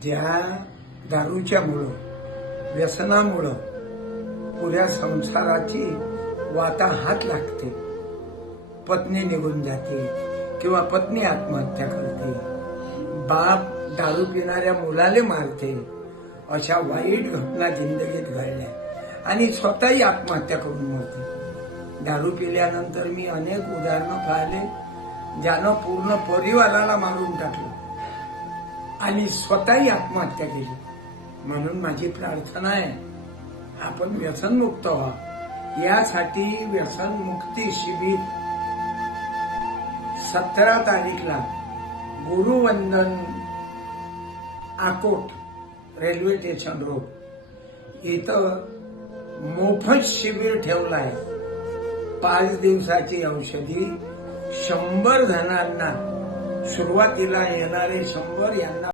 ज्या दारूच्यामुळं व्यसनामुळं पुऱ्या संसाराची वाताहात लागते, पत्नी निघून जाते किंवा पत्नी आत्महत्या करते, बाप दारू पिणाऱ्या मुलाले मारते, अशा वाईट घटना जिंदगीत घडल्या आणि स्वतःही आत्महत्या करून मरते। दारू पिल्यानंतर मी अनेक उदाहरणं पाहिले ज्यानं पूर्ण परिवाराला मारून टाकलं आणि स्वतःही आत्महत्या केली। म्हणून माझी प्रार्थना आहे, आपण व्यसनमुक्त व्हा। यासाठी व्यसनमुक्ती शिबिर 17 तारीखला गुरुवंदन आकोट रेल्वे स्टेशन रोड इथं मोफत शिबिर ठेवलं आहे। 5 दिवसाची औषधी 100 जणांना, सुरुवातीला येणारे 100 यांना